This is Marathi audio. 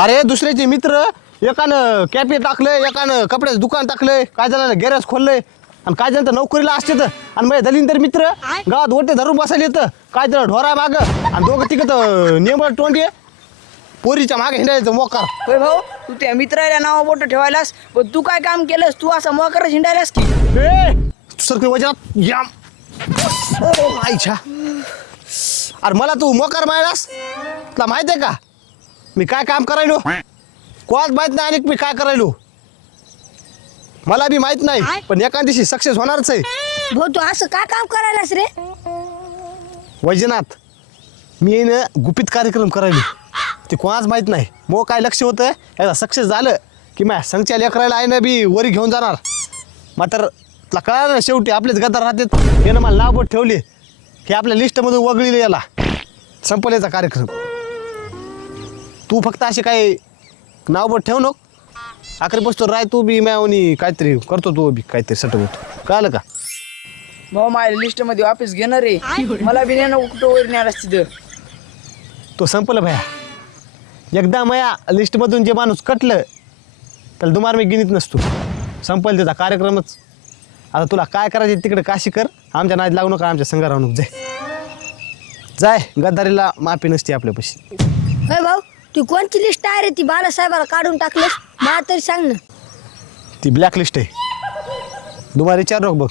अरे दुसऱ्याचे मित्र एकानं कॅफे टाकलंय, एकानं कपड्याचं दुकान टाकलंय, काय जणांना गॅरेज खोललंय आणि काय जण तर नोकरीला असते तर आणि माझ्या दलिंदर मित्र गावात ओटे धरून बसायला येतं काय तर ढोरा माग आणि दोघं तिघं तर नेमळ तोंडी पोरीच्या मागे हिंडायचं मोकार. होय भाऊ, तू त्या मित्राला नाव बोट ठेवायलास, पण तू काय काम केलंस? तू असा मोकर हिंडायलास की? ए सरकारी वजनात या आईच्या. अरे मला तू मोकार मायलास, तुला माहित आहे का मी काय काम करायलो? कोणाच माहित नाही आणि मी काय करायलो मला बी माहित नाही, पण एका दिवशी सक्सेस होणारच आहे. भाऊ तू असं का काम करायलास रे? वैजनाथ मी ना गुपित कार्यक्रम करायलो, ते कोणाच माहित नाही. मग काय लक्ष होतं याला सक्सेस झालं की माझ्या संगच्या लेकरायला आहे ना बी वरी घेऊन जाणार. मात्र तुला कळालं ना शेवटी आपलेच गद्दार राहतात. यानं मला नाव बोट ठेवले हे आपल्या लिस्टमधून वगळले, याला संपलेचा कार्यक्रम. तू फक्त असे काही नाव बोट ठेवू नको. आखरी बसतो राय तू बी मॅवनी काहीतरी करतो, तू बी काहीतरी सटक होतो. कळालं का? भाऊ माझ्या लिस्ट मध्ये वापस घेणार रे, मला बी नेणं कुठं वर न्यालास तिथं. तो संपलं भया. एकदा माया लिस्टमधून जे माणूस कटलं त्याला दुमार मी गिनीत नसतो. संपल त्याचा कार्यक्रमच. आता तुला काय करायचे तिकडे काशी कर, आमच्या नाद लागू नका, आमच्या संघ राहू नको. जाय गद्दारीला माफी नसते आपल्यापाशी. होय भाऊ, ती कोणची लिस्ट आहे रे? ती बालासाहेबाला काढून टाकलंस मला तरी सांग ना. ती ब्लॅक लिस्ट आहे. दुमार विचार बघ.